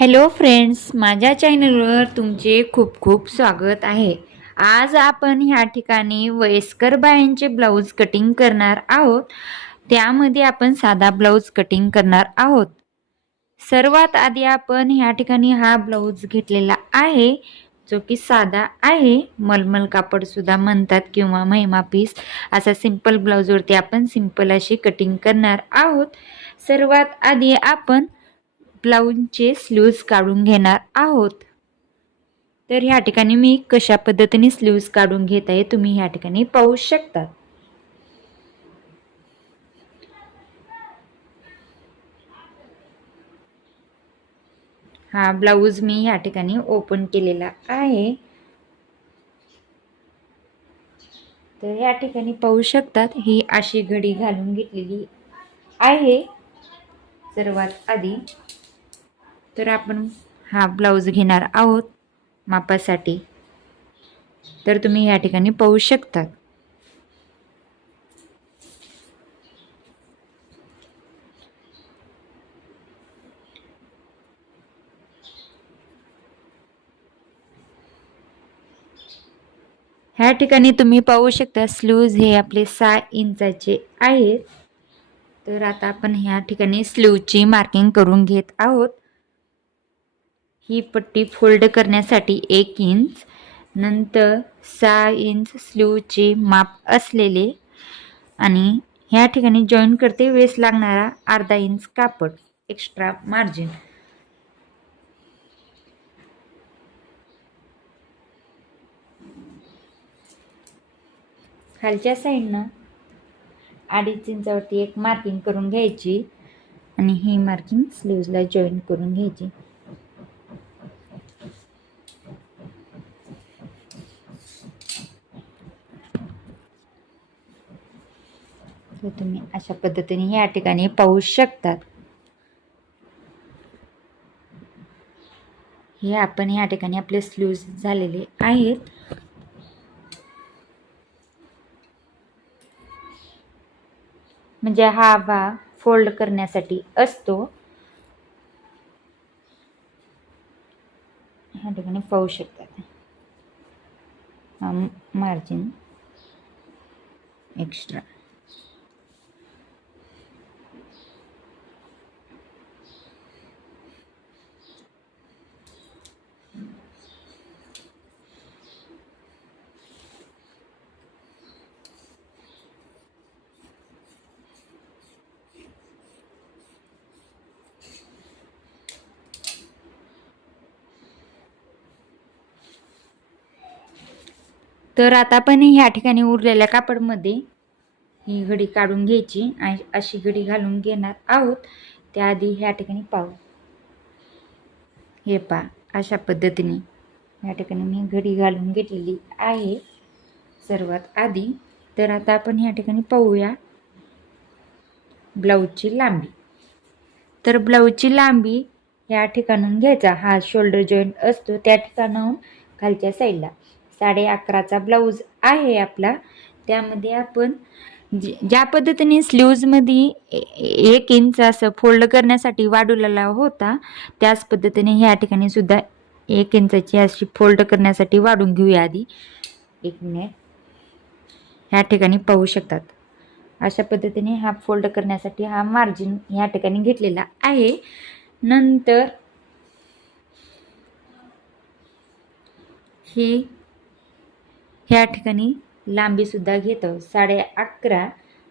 Hello friends माझ्या चॅनलवर तुमचे खूप खूप स्वागत आहे. आज आपण ह्या ठिकाणी वयस्कर बायांचे ब्लाऊज कटिंग करणार आहोत. त्यामध्ये आपण साधा ब्लाऊज कटिंग करणार आहोत. सर्वात आधी आपण ह्या ठिकाणी हा ब्लाऊज घेतलेला आहे जो की साधा आहे. मलमल कापडसुद्धा म्हणतात किंवा महिमा पीस असा सिंपल ब्लाऊजवरती आपण सिंपल अशी कटिंग करणार आहोत. सर्वात आधी आपण ब्लाऊजचे स्लीव्ज काढून घेणार आहोत. तर ह्या ठिकाणी मी कशा पद्धतीने स्लीव्ज काढून घेत आहे तुम्ही ह्या ठिकाणी पाहू शकता. हा ब्लाऊज मी ह्या ठिकाणी ओपन केलेला आहे. तर या ठिकाणी पाहू शकतात ही अशी घडी घालून घेतलेली आहे. सर्वात आधी तर आपण हा ब्लाऊज घेणार आहोत मापासाठी. तर तुम्ही या ठिकाणी पाहू शकता ह्या ठिकाणी तुम्ही पाहू शकता स्लीव्ज हे आपले सहा इंचाचे आहेत. तर आता आपण ह्या ठिकाणी स्लीवची मार्किंग करून घेत आहोत. ही पट्टी फोल्ड करण्यासाठी एक इंच नंतर सहा इंच स्लीवचे माप असलेले आणि ह्या ठिकाणी जॉईन करते वेस लागणारा अर्धा इंच कापड एक्स्ट्रा मार्जिन खालच्या साईडनं अडीच इंचावरती एक मार्किंग करून घ्यायची आणि ही मार्किंग स्लीव्जला जॉईन करून घ्यायची. तर तुम्ही अशा पद्धतीने या ठिकाणी पाहू शकतात. हे आपण या ठिकाणी आपले स्लीव्ज झालेले आहेत. म्हणजे हा भाग फोल्ड करण्यासाठी असतो. ह्या ठिकाणी पाहू शकतात. मार्जिन एक्स्ट्रा तर आता पण ह्या ठिकाणी उरलेल्या कापडमध्ये ही घडी काढून घ्यायची आणि अशी घडी घालून घेणार आहोत. त्याआधी ह्या ठिकाणी पाहू. हे पा अशा पद्धतीने ह्या ठिकाणी मी घडी घालून घेतलेली आहे सर्वात आधी. तर आता आपण ह्या ठिकाणी पाहूया ब्लाऊजची लांबी. तर ब्लाऊजची लांबी ह्या ठिकाणून घ्यायचा. हा शोल्डर जॉईंट असतो त्या ठिकाणाहून खालच्या साईडला. साडे अकराचा ब्लाऊज आहे आपला. त्यामध्ये आपण ज्या पद्धतीने स्लीव्जमध्ये एक इंच असं फोल्ड करण्यासाठी वाढवलेला होता त्याच पद्धतीने ह्या ठिकाणी सुद्धा एक इंचाची अशी फोल्ड करण्यासाठी वाढून घेऊया आधी. एक मिनिट ह्या ठिकाणी पाहू शकतात. अशा पद्धतीने हा फोल्ड करण्यासाठी हा मार्जिन ह्या ठिकाणी घेतलेला आहे. नंतर ही ह्या ठिकाणी लांबीसुद्धा घेतो. साडे अकरा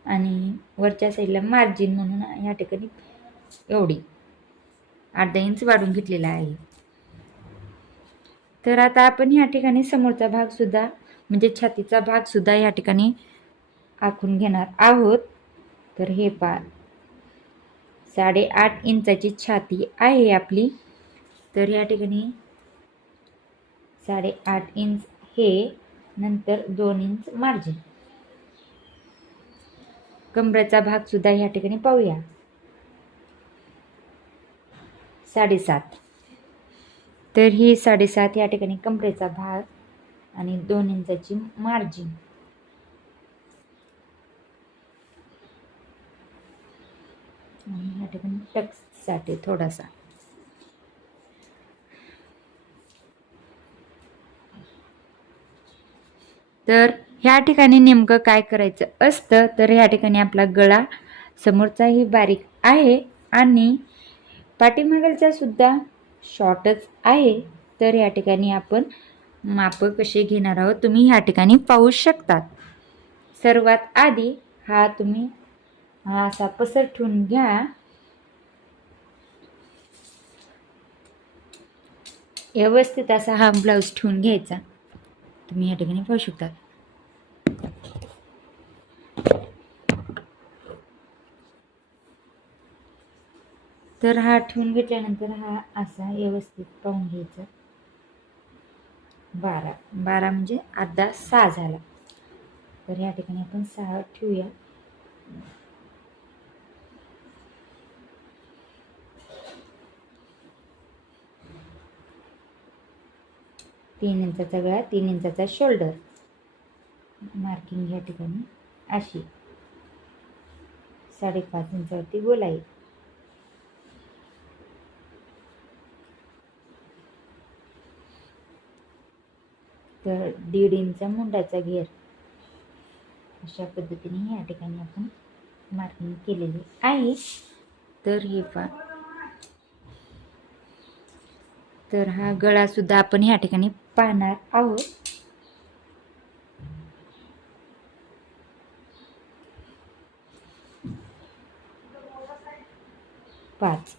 आणि वरच्या साईडला मार्जिन म्हणून ह्या ठिकाणी एवढी. अर्धा इंच वाढून घेतलेला आहे. तर आता आपण ह्या ठिकाणी समोरचा भागसुद्धा म्हणजे छातीचा भागसुद्धा ह्या ठिकाणी आखून घेणार आहोत. तर हे पा साडेआठ इंचाची छाती आहे आपली. तर या ठिकाणी साडेआठ इंच हे नंतर दोन इंच मार्जिन कमरेचा भाग सुद्धा ठिकाणी पाहूया. साडेसात. तर ही साडेसात या ठिकाणी कमरेचा भाग आणि दोन इंचाची मार्जिन आणि या ठिकाणी टक्ससाठी थोडासा. तर ह्या ठिकाणी नेमकं काय करायचं असतं तर ह्या ठिकाणी आपला गळा समोरचाही बारीक आहे आणि पाठीमागलचा सुद्धा शॉर्टच आहे. तर या ठिकाणी आपण माप कसे घेणार आहोत तुम्ही ह्या ठिकाणी पाहू शकतात. सर्वात आधी हा तुम्ही हा असा पसर घ्या. व्यवस्थित असा हा ब्लाऊज ठेवून घ्यायचा. तुम्ही या ठिकाणी पाहू शकता. तर हा ठेवून घेतल्यानंतर हा असा व्यवस्थित पाहून घ्यायचा. बारा. बारा म्हणजे अर्धा सहा झाला. तर या ठिकाणी आपण सहा ठेवूया. तीन इंचाचा गळा तीन इंचाचा शोल्डर. मार्किंग या ठिकाणी अशी. साडेपाच इंचावरती गोलाई. तर दीड इंचा मुंडाचा घेर. अशा पद्धतीने या ठिकाणी आपण मार्किंग केलेली आहे. तर हे पा तर हा गळा सुद्धा आपण ह्या ठिकाणी पाहणार आहोत. पाच.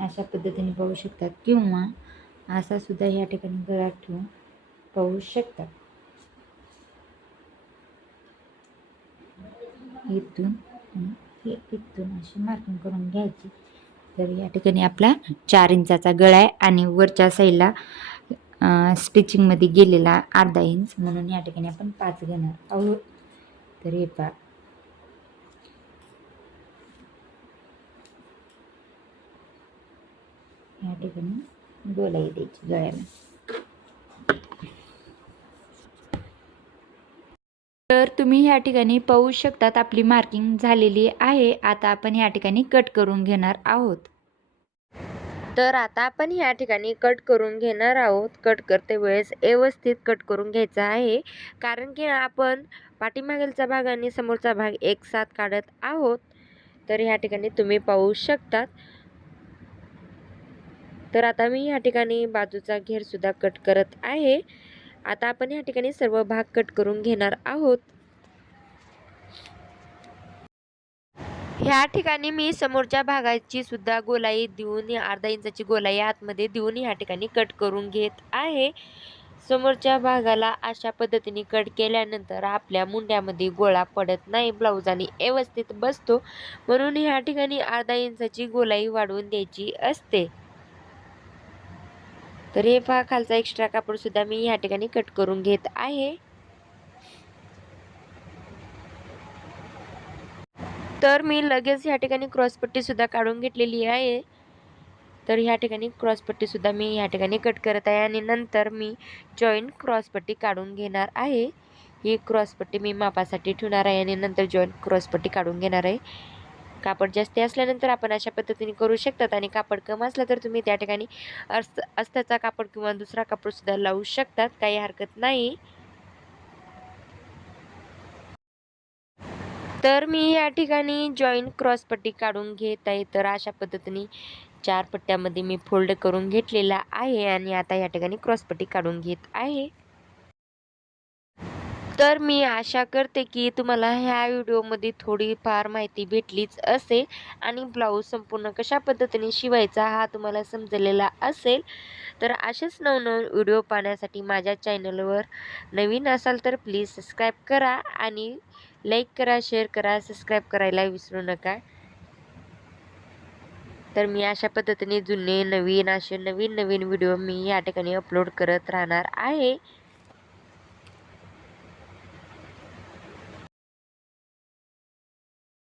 अशा पद्धतीने पाहू शकतात किंवा असा सुद्धा ह्या ठिकाणी गळा ठेवून पाहू शकतात. इथून हे इथून अशी मार्किंग करून घ्यायची. तर या ठिकाणी आपला चार इंचाचा गळा आहे आणि वरच्या साईडला स्टिचिंगमध्ये गेलेला अर्धा इंच. म्हणून या ठिकाणी आपण पाच घेणार आहोत. तर हे पा या ठिकाणी गोलाई द्यायची गळ्याला तर तुम्ही ह्या ठिकाणी पाहू शकतात आपली मार्किंग झालेली आहे. आता आपण ह्या ठिकाणी कट करून घेणार आहोत. तर आता आपण ह्या ठिकाणी कट करून घेणार आहोत. कट करते वेळेस व्यवस्थित कट करून घ्यायचा आहे. कारण की आपण पाठीमागेलचा भाग आणि समोरचा भाग एक साथ काढत आहोत. तर ह्या ठिकाणी तुम्ही पाहू शकतात. तर आता मी ह्या ठिकाणी बाजूचा घेरसुद्धा कट करत आहे. आता आपण ह्या ठिकाणी सर्व भाग कट करून घेणार आहोत. ह्या ठिकाणी मी समोरच्या भागाची सुद्धा गोलाई देऊन अर्धा इंचाची गोलाई आतमध्ये देऊन ह्या ठिकाणी कट करून घेत आहे. समोरच्या भागाला अशा पद्धतीने कट केल्यानंतर आपल्या मुंड्यामध्ये गोळा पडत नाही. ब्लाऊज आणि व्यवस्थित बसतो. म्हणून ह्या ठिकाणी अर्धा इंचाची गोलाई वाढवून द्यायची असते. तर हे पहा खालचा एक्स्ट्रा कापड सुद्धा मी ह्या ठिकाणी कट करून घेत आहे. तर मी लगेच ह्या ठिकाणी क्रॉसपट्टीसुद्धा काढून घेतलेली आहे. तर ह्या ठिकाणी क्रॉसपट्टीसुद्धा मी ह्या ठिकाणी कट करत आहे आणि नंतर मी जॉईंट क्रॉसपट्टी काढून घेणार आहे. ही क्रॉसपट्टी मी मापासाठी ठेवणार आहे आणि नंतर जॉईंट क्रॉसपट्टी काढून घेणार आहे. कापड जास्ती असल्यानंतर आपण अशा पद्धतीने करू शकतात आणि कापड कम असलं तर तुम्ही त्या ठिकाणी अस्त अस्ताचा कापड किंवा दुसरा कापडसुद्धा लावू शकतात. काही हरकत नाही. तर मी या ठिकाणी जॉईंट क्रॉसपट्टी काढून घेत आहे. तर अशा पद्धतीने चार पट्ट्यामध्ये मी फोल्ड करून घेतलेला आहे आणि आता या ठिकाणी क्रॉसपट्टी काढून घेत आहे. तर मी आशा करते की तुम्हाला ह्या व्हिडिओमध्ये थोडीफार माहिती भेटलीच असेल आणि ब्लाऊज संपूर्ण कशा पद्धतीने शिवायचा हा तुम्हाला समजलेला असेल. तर असेच नवनवीन व्हिडिओ पाहण्यासाठी माझ्या चॅनलवर नवीन असाल तर प्लीज सबस्क्राईब करा आणि लाईक करा शेअर करा सबस्क्राईब करायला विसरू नका. तर मी अशा पद्धतीने जुने नवीन असे नवीन नवीन व्हिडिओ मी या ठिकाणी अपलोड करत राहणार आहे.